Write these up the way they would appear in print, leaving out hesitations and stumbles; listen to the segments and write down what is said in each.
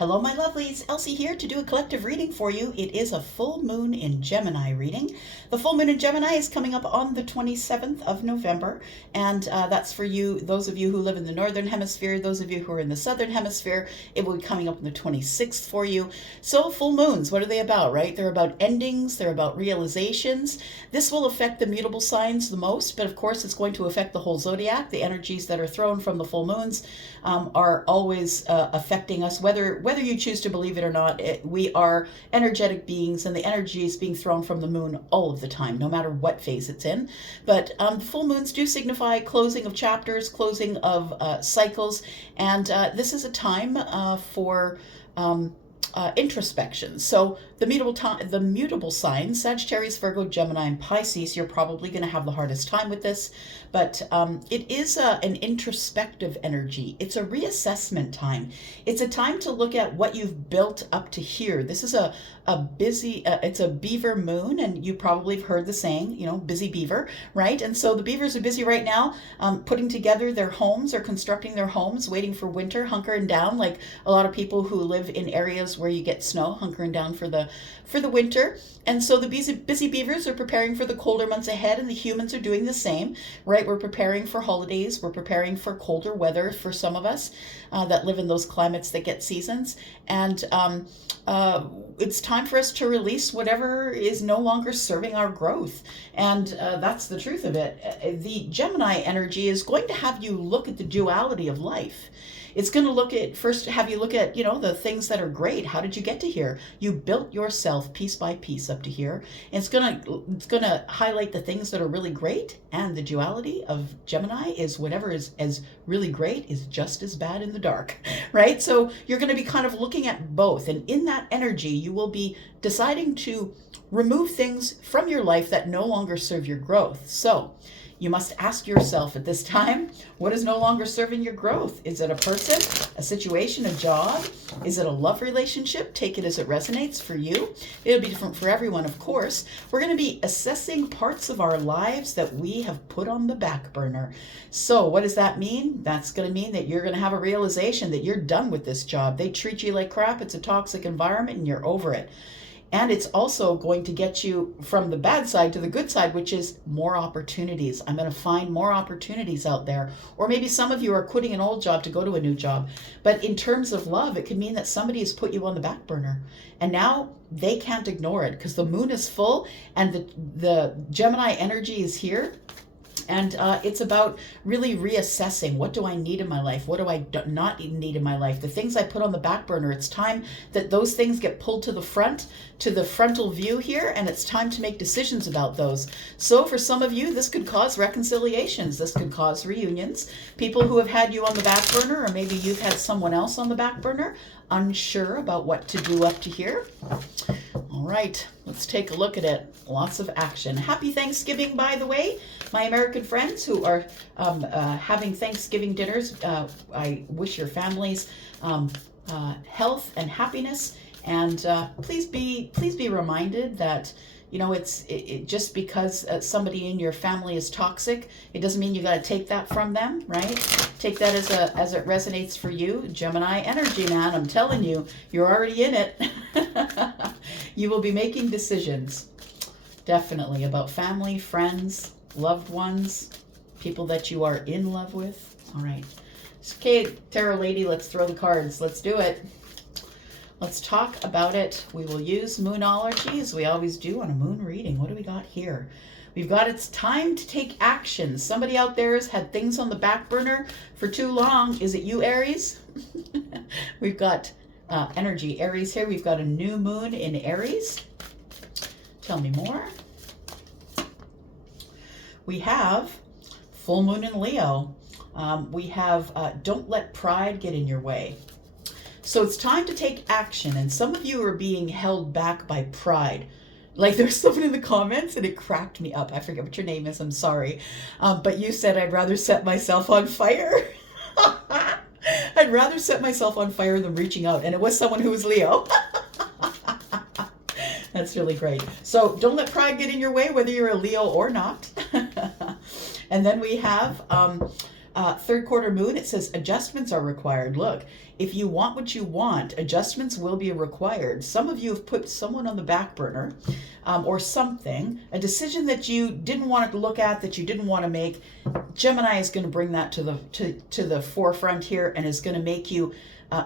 Hello, my lovelies. Elsie here to do a collective reading for you. It is a full moon in Gemini reading. The full moon in Gemini is coming up on the 27th of November, and that's for you, those of you who live in the northern hemisphere, those of you who are in the southern hemisphere. It will be coming up on the 26th for you. So full moons, what are they about, right? They're about endings, they're about realizations. This will affect the mutable signs the most, but of course it's going to affect the whole zodiac. The energies that are thrown from the full moons are always affecting us, whether you choose to believe it or not. We are energetic beings, and the energy is being thrown from the moon all of the time, no matter what phase it's in. But full moons do signify closing of chapters, closing of cycles, and this is a time for introspection. So the mutable signs, Sagittarius, Virgo, Gemini, and Pisces, you're probably going to have the hardest time with this, but it is an introspective energy. It's a reassessment time. It's a time to look at what you've built up to here. This is a busy, it's a beaver moon, and you probably have heard the saying, you know, busy beaver, right? And so the beavers are busy right now putting together their homes or constructing their homes, waiting for winter, hunkering down, like a lot of people who live in areas where you get snow, hunkering down for the winter. And so the busy beavers are preparing for the colder months ahead, and the humans are doing the same, right? We're preparing for holidays. We're preparing for colder weather for some of us that live in those climates that get seasons. And it's time for us to release whatever is no longer serving our growth. And that's the truth of it. The Gemini energy is going to have you look at the duality of life. It's going to have you look at, you know, the things that are great. How did you get to here? You built yourself piece by piece up to here. And it's going to highlight the things that are really great. And the duality of Gemini is whatever is as really great is just as bad in the dark, right? So you're going to be kind of looking at both. And in that energy, you will be deciding to remove things from your life that no longer serve your growth. So you must ask yourself at this time, what is no longer serving your growth? Is it a person, a situation, a job? Is it a love relationship? Take it as it resonates for you. It'll be different for everyone, of course. We're going to be assessing parts of our lives that we have put on the back burner. So what does that mean? That's going to mean that you're going to have a realization that you're done with this job. They treat you like crap. It's a toxic environment, and you're over it. And it's also going to get you from the bad side to the good side, which is more opportunities. I'm going to find more opportunities out there. Or maybe some of you are quitting an old job to go to a new job. But in terms of love, it could mean that somebody has put you on the back burner. And now they can't ignore it because the moon is full and the Gemini energy is here. And it's about really reassessing, what do I need in my life? What do I not need in my life? The things I put on the back burner, it's time that those things get pulled to the front, to the frontal view here, and it's time to make decisions about those. So for some of you, this could cause reconciliations. This could cause reunions. People who have had you on the back burner, or maybe you've had someone else on the back burner, unsure about what to do up to here. All right, let's take a look at it. Lots of action. Happy Thanksgiving, by the way. My American friends who are having Thanksgiving dinners, I wish your families health and happiness. And please be reminded that, you know, it just because somebody in your family is toxic, it doesn't mean you got to take that from them, right? Take that as it resonates for you. Gemini energy, man, I'm telling you, you're already in it. You will be making decisions, definitely, about family, friends, loved ones, people that you are in love with. All right. Okay, Tarot Lady, let's throw the cards. Let's do it. Let's talk about it. We will use Moonology as we always do on a moon reading. What do we got here? We've got it's time to take action. Somebody out there has had things on the back burner for too long. Is it you, Aries? We've got energy Aries here. We've got a new moon in Aries. Tell me more. We have full moon in Leo. We have don't let pride get in your way. So it's time to take action, and some of you are being held back by pride. Like there's someone in the comments, and it cracked me up. I forget what your name is, I'm sorry. But you said, I'd rather set myself on fire. I'd rather set myself on fire than reaching out. And it was someone who was Leo. That's really great. So don't let pride get in your way, whether you're a Leo or not. And then we have Third quarter moon, it says adjustments are required. Look, if you want what you want, adjustments will be required. Some of you have put someone on the back burner, or something, a decision that you didn't want to look at, that you didn't want to make. Gemini is going to bring that to the forefront here, and is going to make you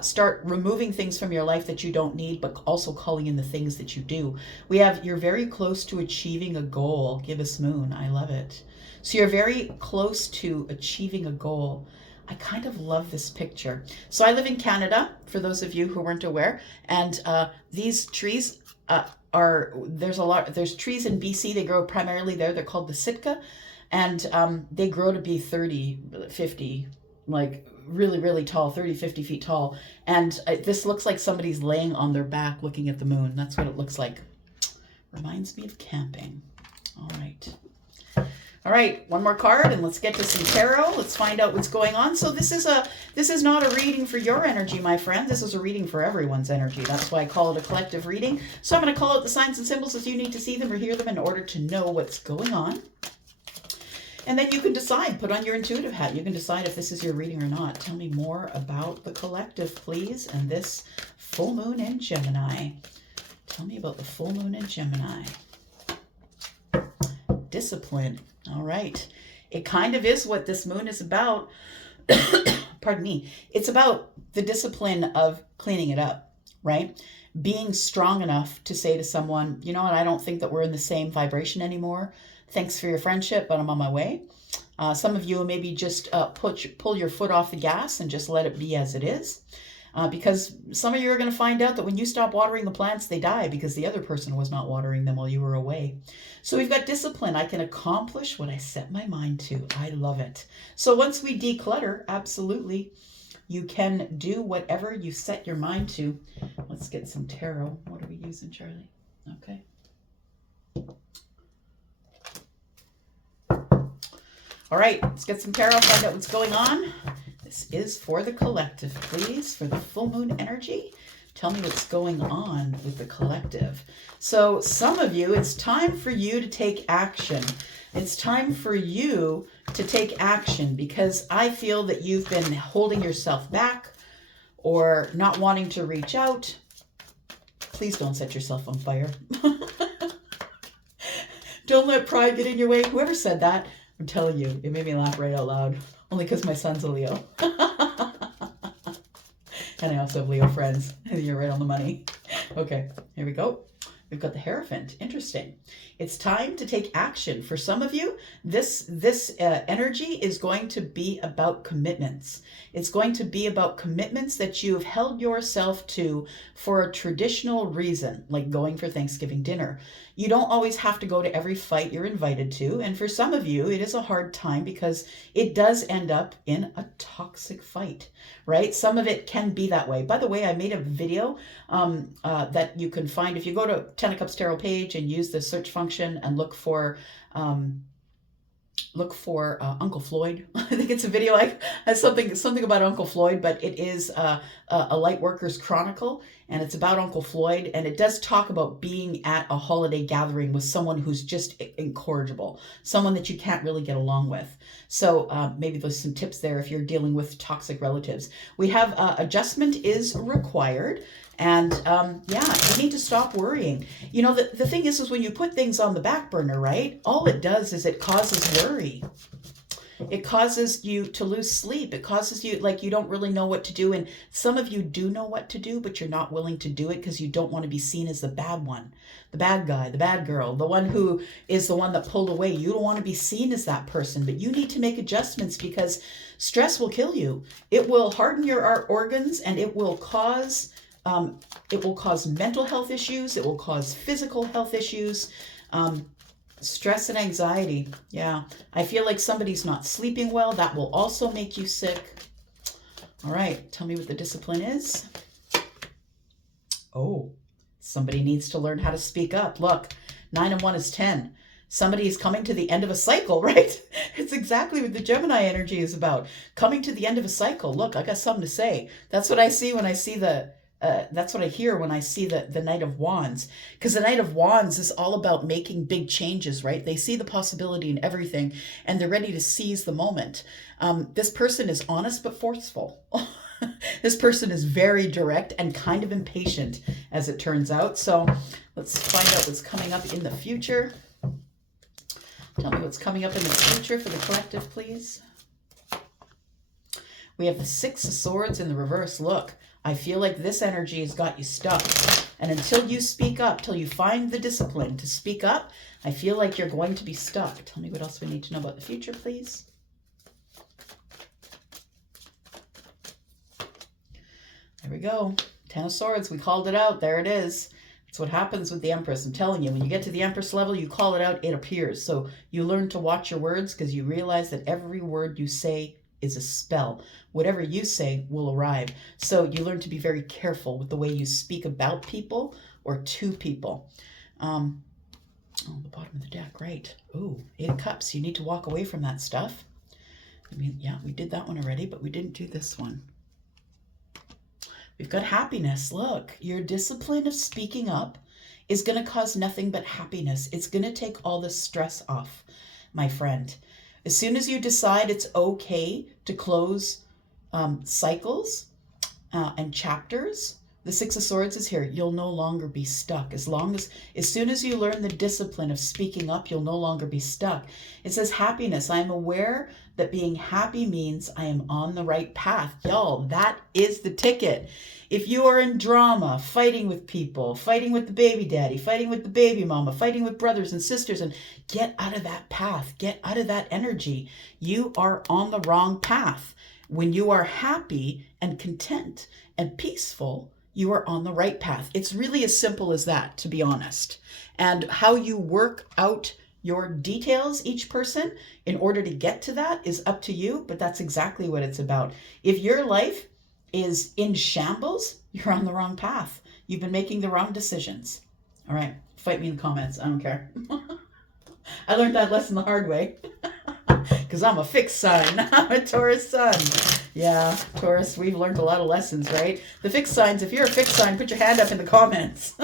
start removing things from your life that you don't need, but also calling in the things that you do. We have, you're very close to achieving a goal. Gibbous moon, I love it. So you're very close to achieving a goal. I kind of love this picture. So I live in Canada, for those of you who weren't aware, and these trees there's trees in BC. They grow primarily there. They're called the Sitka, and they grow to be 30, 50, like really, really tall, 30, 50 feet tall. And this looks like somebody's laying on their back looking at the moon. That's what it looks like. Reminds me of camping. All right. All right, one more card and let's get to some tarot. Let's find out what's going on. So this is not a reading for your energy, my friend. This is a reading for everyone's energy. That's why I call it a collective reading. So I'm going to call out the signs and symbols as you need to see them or hear them in order to know what's going on. And then you can decide, put on your intuitive hat. You can decide if this is your reading or not. Tell me more about the collective, please, and this full moon in Gemini. Tell me about the full moon in Gemini. Discipline. All right. It kind of is what this moon is about. Pardon me. It's about the discipline of cleaning it up, right? Being strong enough to say to someone, you know what, I don't think that we're in the same vibration anymore. Thanks for your friendship, but I'm on my way. Some of you will maybe just pull your foot off the gas and just let it be as it is. Because some of you are going to find out that when you stop watering the plants, they die because the other person was not watering them while you were away. So we've got discipline. I can accomplish what I set my mind to. I love it. So once we declutter, absolutely, you can do whatever you set your mind to. Let's get some tarot. What are we using, Charlie? Okay. All right, let's get some tarot, find out what's going on. This is for the collective, please, for the full moon energy. Tell me what's going on with the collective. So some of you, it's time for you to take action. It's time for you to take action because I feel that you've been holding yourself back or not wanting to reach out. Please don't set yourself on fire. Don't let pride get in your way. Whoever said that, I'm telling you, it made me laugh right out loud. Only because my son's a Leo. And I also have Leo friends. And you're right on the money. Okay, here we go. We've got the Hierophant. Interesting. It's time to take action. For some of you, this energy is going to be about commitments. It's going to be about commitments that you've held yourself to for a traditional reason, like going for Thanksgiving dinner. You don't always have to go to every fight you're invited to. And for some of you, it is a hard time because it does end up in a toxic fight, right? Some of it can be that way. By the way, I made a video that you can find if you go to 10 of Cups Tarot page and use the search function and look for Uncle Floyd. I think it's a video like something about Uncle Floyd, but it is a light worker's chronicle, and it's about Uncle Floyd, and it does talk about being at a holiday gathering with someone who's just incorrigible, someone that you can't really get along with. So maybe there's some tips there if you're dealing with toxic relatives. We have adjustment is required. And yeah, you need to stop worrying. You know, the thing is when you put things on the back burner, right? All it does is it causes worry. It causes you to lose sleep. It causes you, like, you don't really know what to do. And some of you do know what to do, but you're not willing to do it because you don't want to be seen as the bad one, the bad guy, the bad girl, the one who is the one that pulled away. You don't want to be seen as that person, but you need to make adjustments because stress will kill you. It will harden your organs, and it will cause mental health issues. It will cause physical health issues, stress and anxiety. Yeah, I feel like somebody's not sleeping well. That will also make you sick. All right, tell me what the discipline is. Oh, somebody needs to learn how to speak up. Look, 9 and 1 is 10. Somebody is coming to the end of a cycle, right? It's exactly what the Gemini energy is about. Coming to the end of a cycle. Look, I got something to say. That's what I see when I see the that's what I hear when I see the Knight of Wands, because the Knight of Wands is all about making big changes, right? They see the possibility in everything, and they're ready to seize the moment. This person is honest but forceful. This person is very direct and kind of impatient, as it turns out. So let's find out what's coming up in the future. Tell me what's coming up in the future for the collective, please. We have the Six of Swords in the reverse. Look, I feel like this energy has got you stuck. And until you speak up, till you find the discipline to speak up, I feel like you're going to be stuck. Tell me what else we need to know about the future, please. There we go. Ten of Swords. We called it out. There it is. That's what happens with the Empress. I'm telling you, when you get to the Empress level, you call it out, it appears. So you learn to watch your words because you realize that every word you say is a spell. Whatever you say will arrive. So you learn to be very careful with the way you speak about people or to people. Oh, the bottom of the deck, right. Ooh, Eight of Cups. You need to walk away from that stuff. I mean, yeah, we did that one already, but we didn't do this one. We've got happiness. Look, your discipline of speaking up is going to cause nothing but happiness. It's going to take all the stress off, my friend. As soon as you decide it's okay to close cycles and chapters, the Six of Swords is here. You'll no longer be stuck. As soon as you learn the discipline of speaking up, you'll no longer be stuck. It says happiness. I am aware that being happy means I am on the right path. Y'all, that is the ticket. If you are in drama, fighting with people, fighting with the baby daddy, fighting with the baby mama, fighting with brothers and sisters, and get out of that path, get out of that energy, you are on the wrong path. When you are happy and content and peaceful, you are on the right path. It's really as simple as that, to be honest. And how you work out your details, each person, in order to get to that is up to you, but that's exactly what it's about. If your life is in shambles, you're on the wrong path. You've been making the wrong decisions. All right, fight me in the comments. I don't care. I learned that lesson the hard way because I'm a fixed sign. I'm a Taurus sun. Yeah, Taurus, we've learned a lot of lessons, right? The fixed signs, if you're a fixed sign, put your hand up in the comments.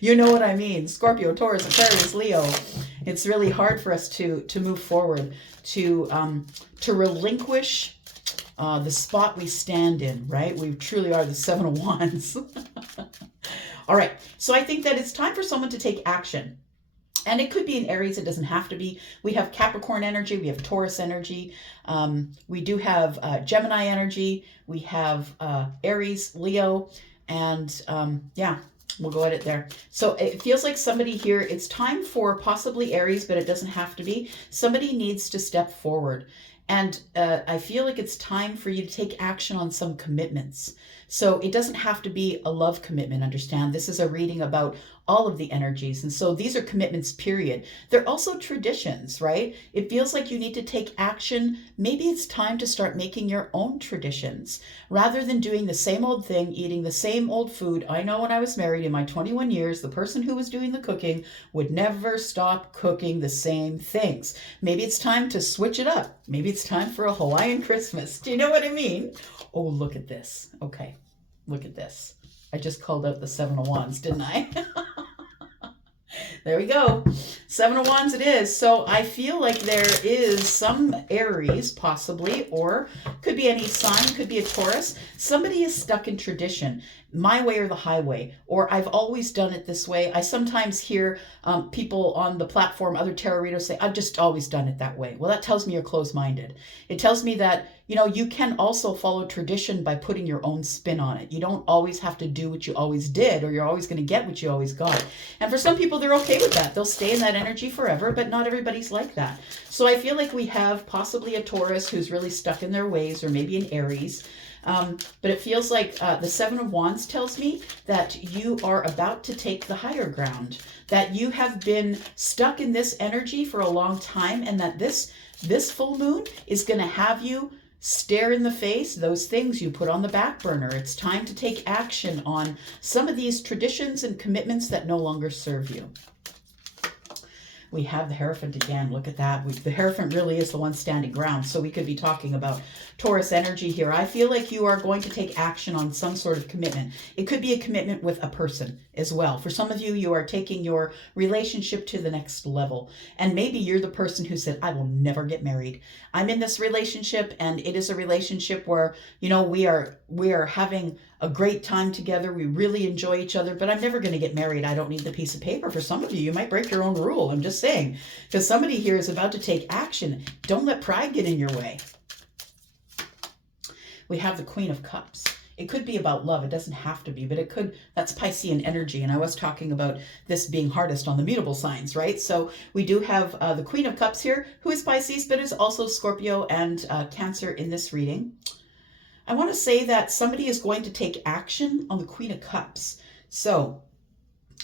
You know what I mean. Scorpio, Taurus, Aquarius, Leo. It's really hard for us to move forward, to relinquish the spot we stand in, right? We truly are the Seven of Wands. All right, so I think that it's time for someone to take action. And it could be in Aries, it doesn't have to be. We have Capricorn energy, we have Taurus energy, we do have Gemini energy, we have Aries, Leo, and yeah, we'll go at it there. So it feels like somebody here, it's time for possibly Aries, but it doesn't have to be. Somebody needs to step forward. And I feel like it's time for you to take action on some commitments. So it doesn't have to be a love commitment, understand? This is a reading about all of the energies. And so these are commitments, period. They're also traditions, right? It feels like you need to take action. Maybe it's time to start making your own traditions rather than doing the same old thing, eating the same old food. I know when I was married in my 21 years, the person who was doing the cooking would never stop cooking the same things. Maybe it's time to switch it up. Maybe it's time for a Hawaiian Christmas. Do you know what I mean? Oh, look at this. Okay, look at this. I just called out the Seven of Wands, didn't I? There we go. Seven of Wands it is. So I feel like there is some Aries possibly, or could be any sign, could be a Taurus. Somebody is stuck in tradition, my way or the highway, or I've always done it this way. I sometimes hear people on the platform, other tarot readers say, I've just always done it that way. Well, that tells me you're closed-minded. It tells me that, you know, you can also follow tradition by putting your own spin on it. You don't always have to do what you always did, or you're always going to get what you always got. And for some people, they're okay with that. They'll stay in that energy forever, but not everybody's like that. So I feel like we have possibly a Taurus who's really stuck in their ways, or maybe an Aries. But it feels like the Seven of Wands tells me that you are about to take the higher ground, that you have been stuck in this energy for a long time, and that this full moon is going to have you stare in the face those things you put on the back burner. It's time to take action on some of these traditions and commitments that no longer serve you. We have the Hierophant again. Look at that. The Hierophant really is the one standing ground. So we could be talking about Taurus energy here. I feel like you are going to take action on some sort of commitment. It could be a commitment with a person as well. For some of you, you are taking your relationship to the next level. And maybe you're the person who said, I will never get married. I'm in this relationship, and it is a relationship where, you know, we are having a great time together. We really enjoy each other, but I'm never going to get married. I don't need the piece of paper. For some of you, you might break your own rule. I'm just saying, because somebody here is about to take action. Don't let pride get in your way. We have the Queen of Cups. It could be about love. It doesn't have to be, but it could. That's Piscean energy. And I was talking about this being hardest on the mutable signs, right? So we do have the Queen of Cups here, who is Pisces, but is also Scorpio and Cancer in this reading. I want to say that somebody is going to take action on the Queen of Cups. So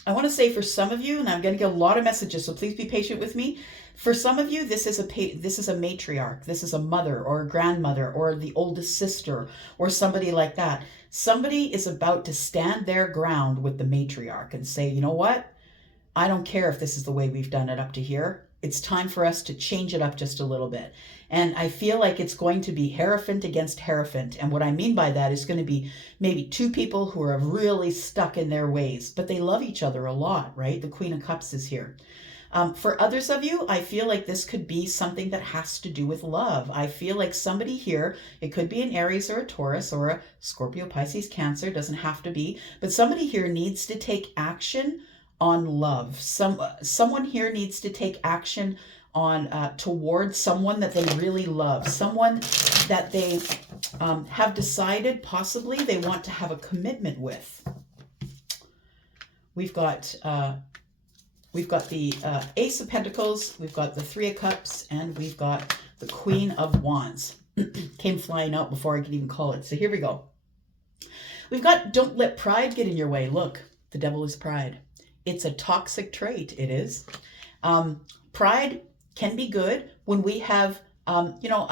I want to say for some of you, and I'm going to get a lot of messages, so please be patient with me. For some of you, this is a matriarch. This is a mother or a grandmother or the oldest sister or somebody like that. Somebody is about to stand their ground with the matriarch and say, you know what? I don't care if this is the way we've done it up to here. It's time for us to change it up just a little bit. And I feel like it's going to be Hierophant against Hierophant. And what I mean by that is going to be maybe two people who are really stuck in their ways, but they love each other a lot, right? The Queen of Cups is here. For others of you, I feel like this could be something that has to do with love. I feel like somebody here, it could be an Aries or a Taurus or a Scorpio, Pisces, Cancer, doesn't have to be, but somebody here needs to take action on love. Someone here needs to take action on towards someone that they really love, someone that they have decided possibly they want to have a commitment with. We've got the Ace of Pentacles, we've got the Three of Cups, and we've got the Queen of Wands. Came flying out before I could even call it. So here we go. We've got don't let pride get in your way. Look, the devil is pride. It's a toxic trait. It is. Pride can be good when we have, you know,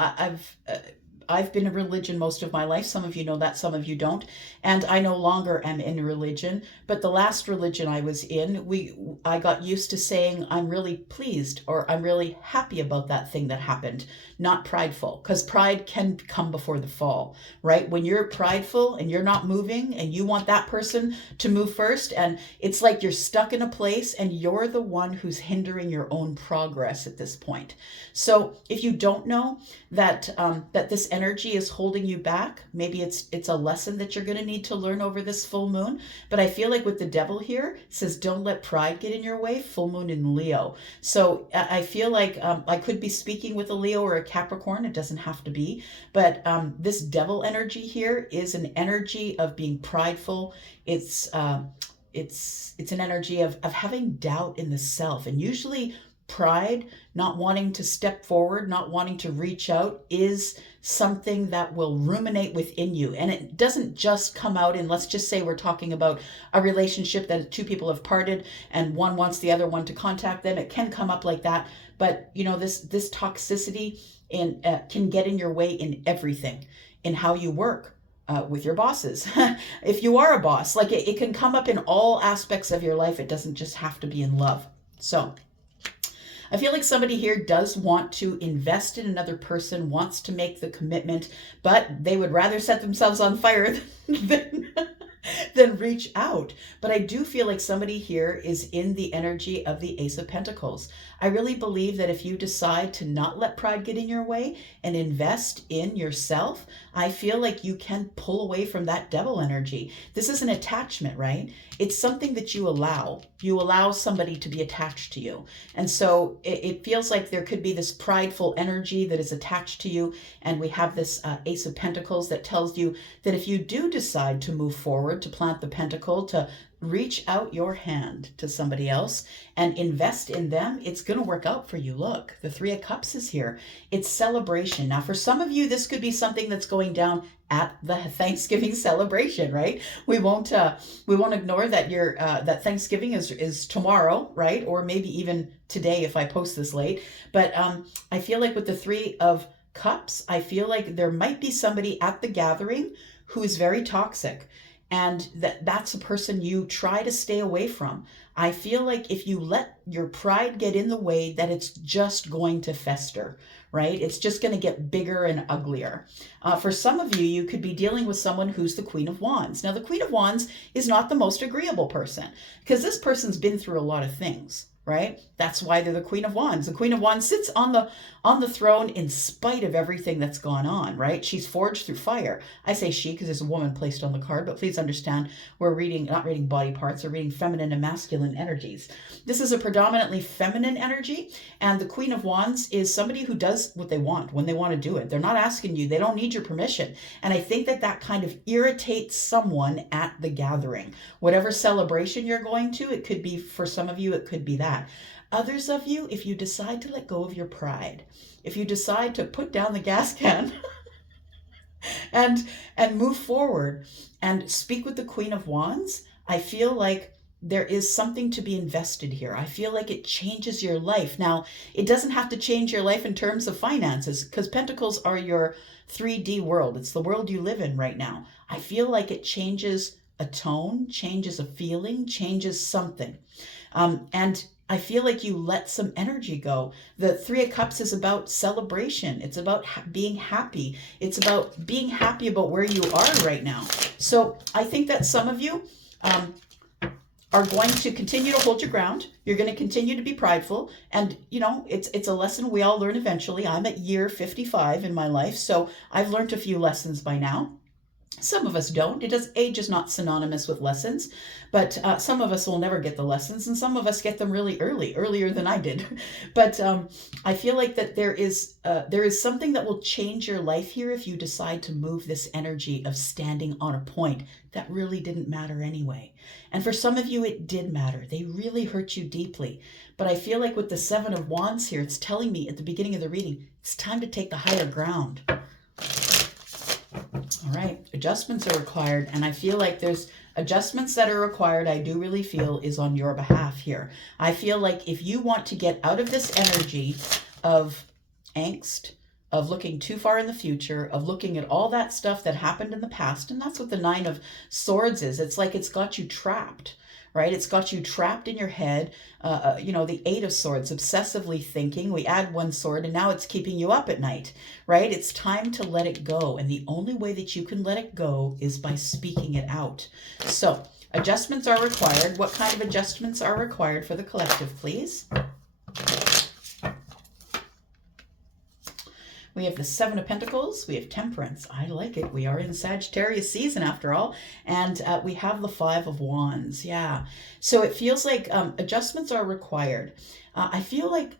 I've been in religion most of my life. Some of you know that, some of you don't. And I no longer am in religion. But the last religion I was in, I got used to saying, I'm really pleased or I'm really happy about that thing that happened. Not prideful, because pride can come before the fall, right? When you're prideful and you're not moving and you want that person to move first, and it's like you're stuck in a place and you're the one who's hindering your own progress at this point. So if you don't know that that this energy is holding you back, maybe it's a lesson that you're going to need to learn over this full moon. But I feel like with the devil here, it says don't let pride get in your way. Full moon in Leo. So I feel like I could be speaking with a Leo or a Capricorn. It doesn't have to be. But this devil energy here is an energy of being prideful. It's an energy of having doubt in the self. And usually pride, not wanting to step forward, not wanting to reach out, is something that will ruminate within you. And it doesn't just come out in, let's just say we're talking about a relationship that two people have parted and one wants the other one to contact them. It can come up like that. But, you know, this toxicity can get in your way in everything, in how you work. With your bosses. If you are a boss, like it can come up in all aspects of your life. It doesn't just have to be in love. So I feel like somebody here does want to invest in another person, wants to make the commitment, but they would rather set themselves on fire than reach out. But I do feel like somebody here is in the energy of the Ace of Pentacles. I really believe that if you decide to not let pride get in your way and invest in yourself, I feel like you can pull away from that devil energy. This is an attachment, right? It's something that you allow. You allow somebody to be attached to you. And so it feels like there could be this prideful energy that is attached to you. And we have this Ace of Pentacles that tells you that if you do decide to move forward, to plant the pentacle, to reach out your hand to somebody else and invest in them, it's going to work out for you. Look, the Three of Cups is here. It's celebration. Now, for some of you, this could be something that's going down at the Thanksgiving celebration, right? We won't ignore that that Thanksgiving is tomorrow, right? Or maybe even today if I post this late. But I feel like with the Three of Cups, I feel like there might be somebody at the gathering who is very toxic. And that's a person you try to stay away from. I feel like if you let your pride get in the way, that it's just going to fester, right? It's just going to get bigger and uglier. For some of you, you could be dealing with someone who's the Queen of Wands. Now, the Queen of Wands is not the most agreeable person because this person's been through a lot of things, right? That's why they're the Queen of Wands. The Queen of Wands sits on the throne in spite of everything that's gone on, right? She's forged through fire. I say she because there's a woman placed on the card, but please understand we're not reading body parts, we're reading feminine and masculine energies. This is a predominantly feminine energy, and the Queen of Wands is somebody who does what they want when they want to do it. They're not asking you, they don't need your permission. And I think that kind of irritates someone at the gathering. Whatever celebration you're going to, it could be, for some of you, it could be that. Others of you, if you decide to let go of your pride, if you decide to put down the gas can and move forward and speak with the Queen of Wands, I feel like there is something to be invested here. I feel like it changes your life. Now, it doesn't have to change your life in terms of finances because Pentacles are your 3D world. It's the world you live in right now. I feel like it changes a tone, changes a feeling, changes something. And I feel like you let some energy go. The Three of Cups is about celebration. It's about being happy. It's about being happy about where you are right now. So I think that some of you are going to continue to hold your ground. You're going to continue to be prideful. And, you know, it's a lesson we all learn eventually. I'm at year 55 in my life, so I've learned a few lessons by now. Some of us don't. Age is not synonymous with lessons, but some of us will never get the lessons, and some of us get them really earlier than I did. But I feel like that there is something that will change your life here if you decide to move this energy of standing on a point that really didn't matter anyway. And for some of you, it did matter. They really hurt you deeply. But I feel like with the Seven of Wands here, it's telling me at the beginning of the reading, it's time to take the higher ground. All right, adjustments are required, and I feel like there's adjustments that are required. I do really feel is on your behalf here. I feel like if you want to get out of this energy of angst, of looking too far in the future, of looking at all that stuff that happened in the past, and that's what the Nine of Swords is. It's like it's got you trapped, right? It's got you trapped in your head. The Eight of Swords, obsessively thinking. We add one sword and now it's keeping you up at night, right? It's time to let it go. And the only way that you can let it go is by speaking it out. So adjustments are required. What kind of adjustments are required for the collective, please? We have the Seven of Pentacles. We have Temperance. I like it. We are in Sagittarius season after all. And we have the Five of Wands. Yeah. So it feels like adjustments are required. I feel like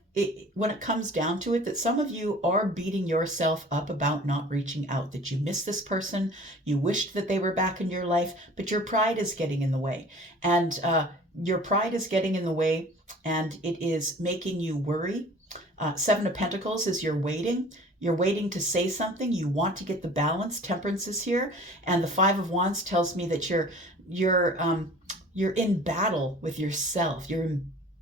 when it comes down to it, that some of you are beating yourself up about not reaching out, that you miss this person, you wished that they were back in your life, but your pride is getting in the way. And your pride is getting in the way, and it is making you worry. Seven of Pentacles is you're waiting. You're waiting to say something. You want to get the balance. Temperance is here. And the Five of Wands tells me that you're in battle with yourself. You're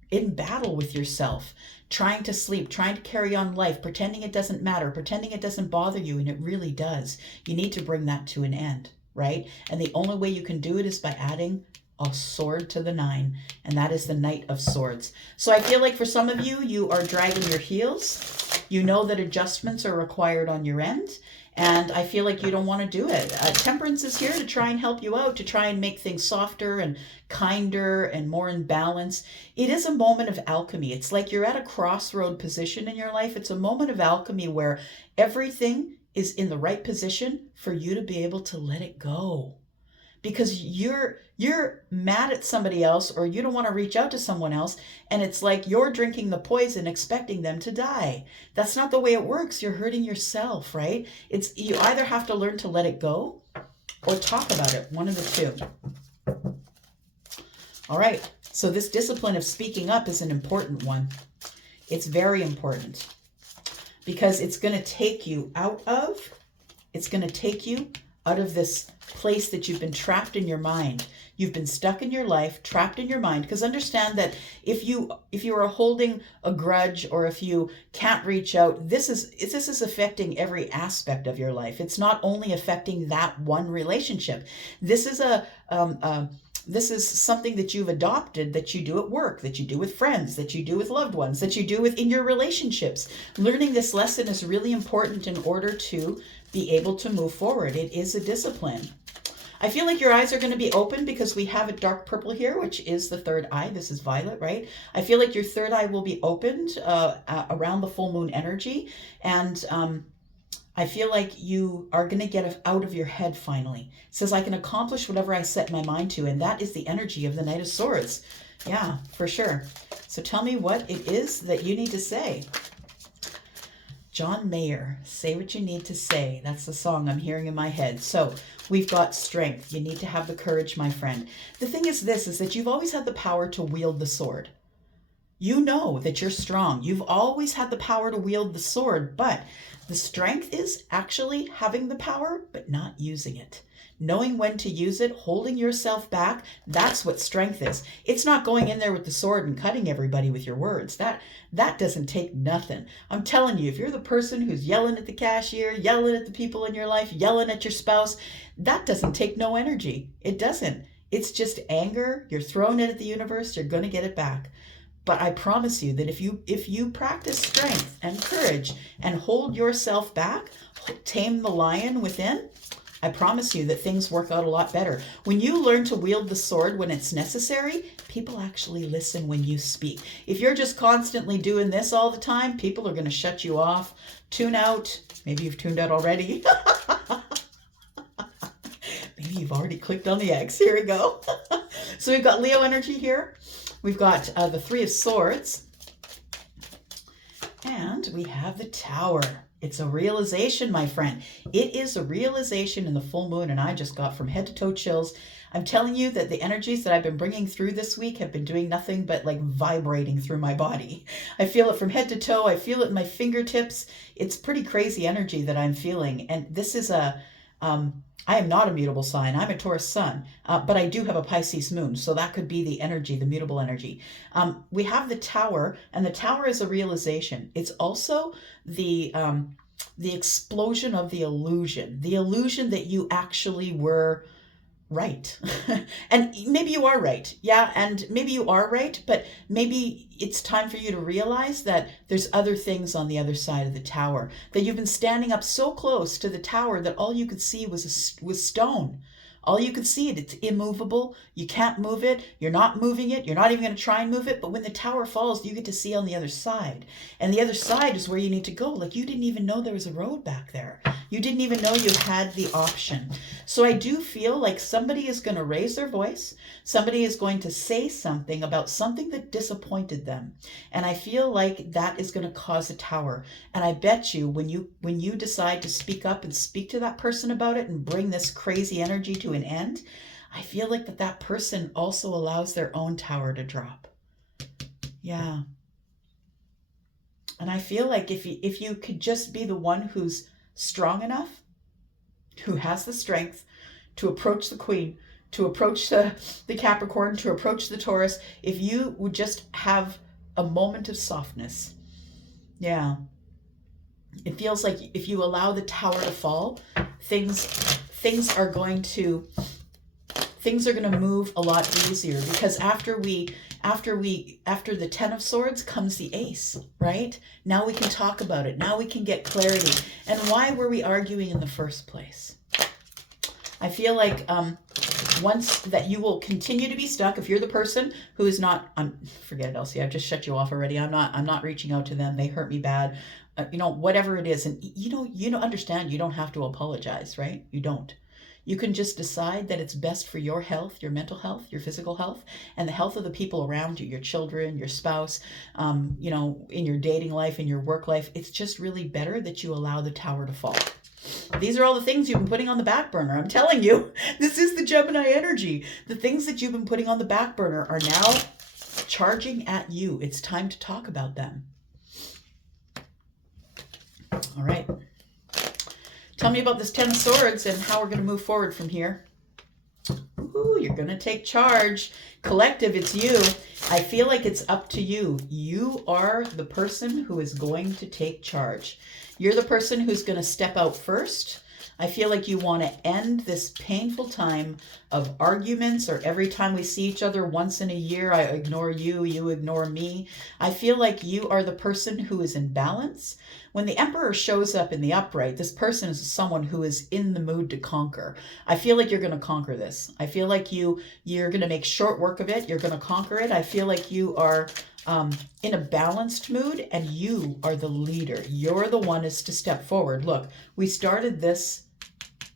in battle with yourself, trying to sleep, trying to carry on life, pretending it doesn't matter, pretending it doesn't bother you, and it really does. You need to bring that to an end, right? And the only way you can do it is by adding a sword to the nine, and that is the Knight of Swords. So I feel like for some of you, you are dragging your heels. You know that adjustments are required on your end, and I feel like you don't want to do it. Temperance is here to try and help you out, to try and make things softer and kinder and more in balance. It is a moment of alchemy. It's like you're at a crossroad position in your life. It's a moment of alchemy where everything is in the right position for you to be able to let it go. Because you're mad at somebody else, or you don't want to reach out to someone else, and it's like you're drinking the poison expecting them to die. That's not the way it works. You're hurting yourself, right? You either have to learn to let it go or talk about it, one of the two. All right, so this discipline of speaking up is an important one. It's very important because it's going to take you out of this place that you've been trapped in your mind. You've been stuck in your life, trapped in your mind. Because understand that if you are holding a grudge, or if you can't reach out, this is affecting every aspect of your life. It's not only affecting that one relationship. This is This is something that you've adopted, that you do at work, that you do with friends, that you do with loved ones, that you do in your relationships. Learning this lesson is really important in order to be able to move forward. It is a discipline. I feel like your eyes are going to be open because we have a dark purple here, which is the third eye. This is violet, right? I feel like your third eye will be opened around the full moon energy. And I feel like you are going to get out of your head finally. It says, I can accomplish whatever I set my mind to. And that is the energy of the Knight of Swords. Yeah, for sure. So tell me what it is that you need to say. John Mayer, say what you need to say. That's the song I'm hearing in my head. So we've got strength. You need to have the courage, my friend. The thing is this, is that you've always had the power to wield the sword. You know that you're strong. You've always had the power to wield the sword, but the strength is actually having the power, but not using it. Knowing when to use it, holding yourself back, that's what strength is. It's not going in there with the sword and cutting everybody with your words. That doesn't take nothing. I'm telling you, if you're the person who's yelling at the cashier, yelling at the people in your life, yelling at your spouse, that doesn't take no energy. It doesn't. It's just anger. You're throwing it at the universe. You're going to get it back. But I promise you that if you practice strength and courage and hold yourself back, tame the lion within, I promise you that things work out a lot better. When you learn to wield the sword when it's necessary, people actually listen when you speak. If you're just constantly doing this all the time, people are going to shut you off, tune out. Maybe you've tuned out already. Maybe you've already clicked on the X. Here we go. So we've got Leo energy here. We've got the Three of Swords. And we have the Tower. It's a realization, my friend. It is a realization in the full moon, and I just got from head to toe chills. I'm telling you that the energies that I've been bringing through this week have been doing nothing but like vibrating through my body. I feel it from head to toe. I feel it in my fingertips. It's pretty crazy energy that I'm feeling. And this is I am not a mutable sign. I'm a Taurus sun, but I do have a Pisces moon. So that could be the energy, the mutable energy. We have the Tower, and the Tower is a realization. It's also the explosion of the illusion that you actually were right. And maybe you are right. Yeah, and maybe you are right, but maybe it's time for you to realize that there's other things on the other side of the tower, that you've been standing up so close to the tower that all you could see was stone. All you could see it's immovable. You can't move it. You're not moving it. You're not even going to try and move it. But when the tower falls, you get to see on the other side. And the other side is where you need to go. Like you didn't even know there was a road back there. You didn't even know you had the option. So I do feel like somebody is going to raise their voice. Somebody is going to say something about something that disappointed them. And I feel like that is going to cause a tower. And I bet you when you decide to speak up and speak to that person about it and bring this crazy energy to an end, I feel like that person also allows their own tower to drop. Yeah. And I feel like if you could just be the one who's strong enough, who has the strength to approach the Queen, to approach the Capricorn, to approach the Taurus, if you would just have a moment of softness. Yeah. It feels like if you allow the tower to fall, things are going to move a lot easier, because after the Ten of Swords comes the Ace, right? Now we can talk about it. Now we can get clarity. And why were we arguing in the first place? I feel like once that you will continue to be stuck, if you're the person who is not, forget it, Elsie, I've just shut you off already. I'm not reaching out to them. They hurt me bad. Whatever it is. And you understand, you don't have to apologize, right? You don't. You can just decide that it's best for your health, your mental health, your physical health, and the health of the people around you, your children, your spouse, in your dating life, in your work life. It's just really better that you allow the tower to fall. These are all the things you've been putting on the back burner. I'm telling you, this is the Gemini energy. The things that you've been putting on the back burner are now charging at you. It's time to talk about them. All right. Tell me about this Ten of Swords and how we're going to move forward from here. Ooh, you're going to take charge. Collective, it's you. I feel like it's up to you. You are the person who is going to take charge. You're the person who's going to step out first. I feel like you want to end this painful time of arguments, or every time we see each other once in a year, I ignore you, you ignore me. I feel like you are the person who is in balance. When the Emperor shows up in the upright, this person is someone who is in the mood to conquer. I feel like you're going to conquer this. I feel like you're going to make short work of it. You're going to conquer it. I feel like you are in a balanced mood, and you are the leader. You're the one is to step forward. Look, we started this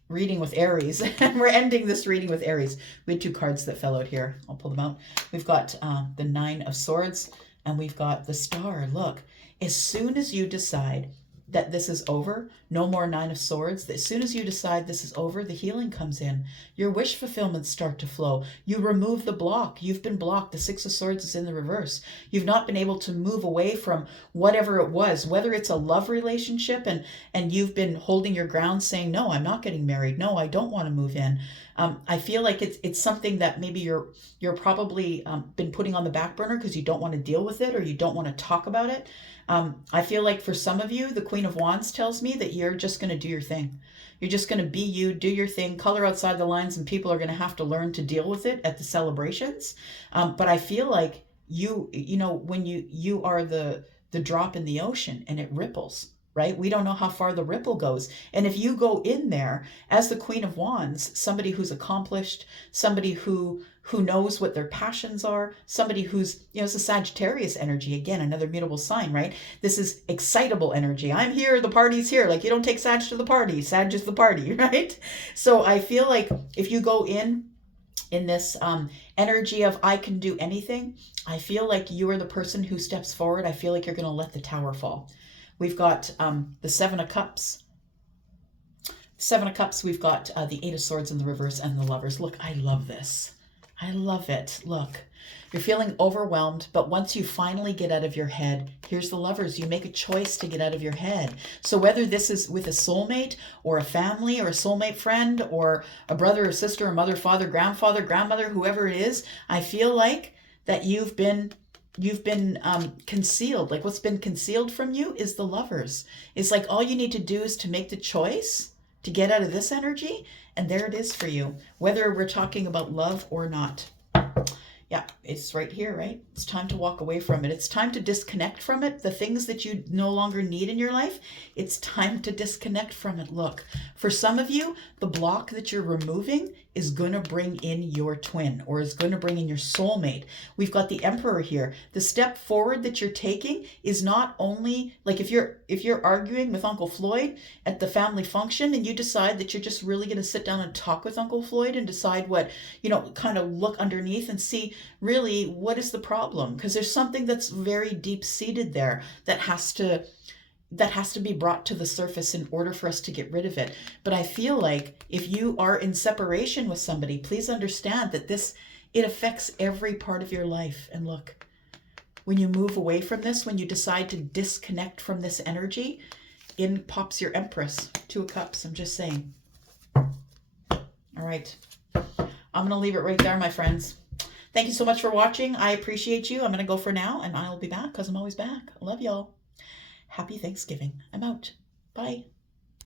reading with Aries, and we're ending this reading with Aries. We had two cards that fell out here. I'll pull them out. We've got the Nine of Swords, and we've got the Star. Look, as soon as you decide that this is over, no more Nine of Swords, as soon as you decide this is over, the healing comes in. Your wish fulfillments start to flow. You remove the block. You've been blocked. The Six of Swords is in the reverse. You've not been able to move away from whatever it was, whether it's a love relationship and you've been holding your ground saying, no, I'm not getting married. No, I don't want to move in. I feel like it's something that maybe you're probably been putting on the back burner because you don't want to deal with it, or you don't want to talk about it. I feel like for some of you, the Queen of Wands tells me that you're just going to do your thing. You're just going to be you, do your thing, color outside the lines, and people are going to have to learn to deal with it at the celebrations. But I feel like you know, when you are the drop in the ocean and it ripples, right? We don't know how far the ripple goes. And if you go in there as the Queen of Wands, somebody who's accomplished, somebody who knows what their passions are, somebody who's, you know, it's a Sagittarius energy, again, another mutable sign, right? This is excitable energy. I'm here, the party's here. Like, you don't take Sag to the party, Sag is the party, right? So I feel like if you go in this energy of I can do anything, I feel like you are the person who steps forward. I feel like you're going to let the tower fall. We've got the Seven of Cups. Seven of Cups, we've got the Eight of Swords in the reverse, and the Lovers. Look, I love this. I love it. Look, you're feeling overwhelmed, but once you finally get out of your head, here's the Lovers. You make a choice to get out of your head. So whether this is with a soulmate or a family or a soulmate friend or a brother or sister or mother, father, grandfather, grandmother, whoever it is, I feel like that you've been concealed. Like, what's been concealed from you is the Lovers. It's like all you need to do is to make the choice to get out of this energy, and there it is for you, whether we're talking about love or not. Yeah, it's right here, right? It's time to walk away from it. It's time to disconnect from it. The things that you no longer need in your life, it's time to disconnect from it. Look, for some of you, the block that you're removing is going to bring in your twin, or is going to bring in your soulmate. We've got the Emperor here. The step forward that you're taking is not only, like, if you're arguing with Uncle Floyd at the family function and you decide that you're just really going to sit down and talk with Uncle Floyd and decide what, you know, kind of look underneath and see really what is the problem, because there's something that's very deep seated there that has to be brought to the surface in order for us to get rid of it. But I feel like if you are in separation with somebody, please understand that it affects every part of your life. And look, when you move away from this, when you decide to disconnect from this energy, in pops your Empress, Two of Cups. I'm just saying. All right. I'm going to leave it right there, my friends. Thank you so much for watching. I appreciate you. I'm going to go for now, and I'll be back because I'm always back. I love y'all. Happy Thanksgiving. I'm out. Bye.